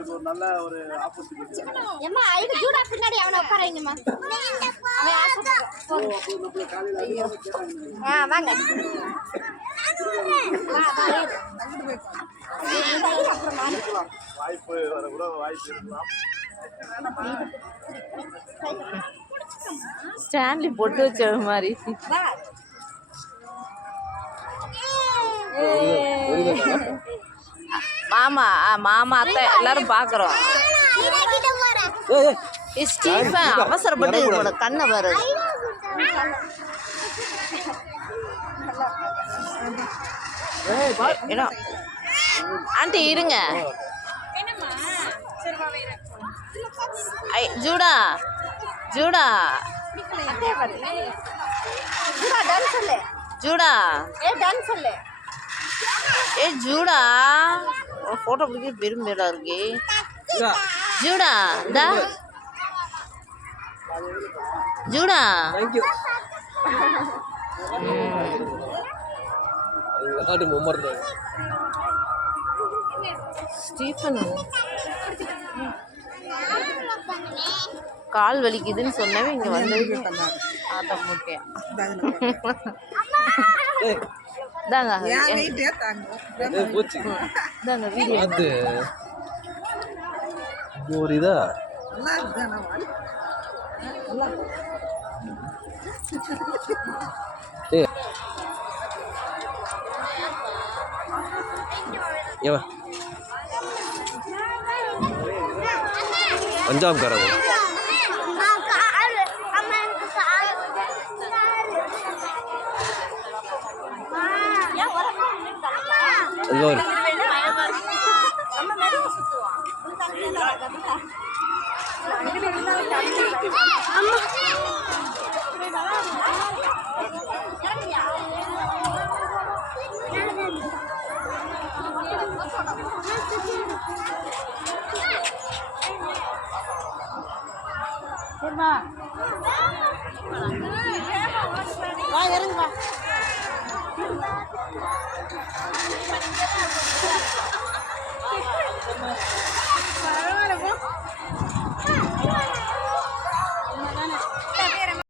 இது ஒரு நல்ல ஒரு ஆப்பர்ச்சுனிட்டி. ஏம்மா ஐடு ஜூடா பின்னாடி அவனை உட்காரீங்கம்மா. அவன் ஆசைப்படுறான். வாங்க. வாய்ப்பு வர கூட வாய்ப்பு இருக்கலாம். ஸ்டான்லி போட்டு வச்ச மாதிரி. மாமா மாமா அத்தை எல்லாரும் பாக்குறோம். ஸ்டீஃபன் அவசரப்பட்டு என்னோட கண்ணை பாரு. ஆண்டி இருங்க. ஜூடா ஜூடா ஜூடா ஏ ஜூடா போட்டோ பிடிக்க பெரும் பேரா இருக்கு. ஜூடா டா ஜூடா ஸ்டீஃபன் கால் வலிக்குதுன்னு சொன்னவே இங்க வந்து ஆட்ட முட்டையா தாங்க வீடியோ ஒரு இதா பஞ்சாப் காரங்க வா இறங்கு வா.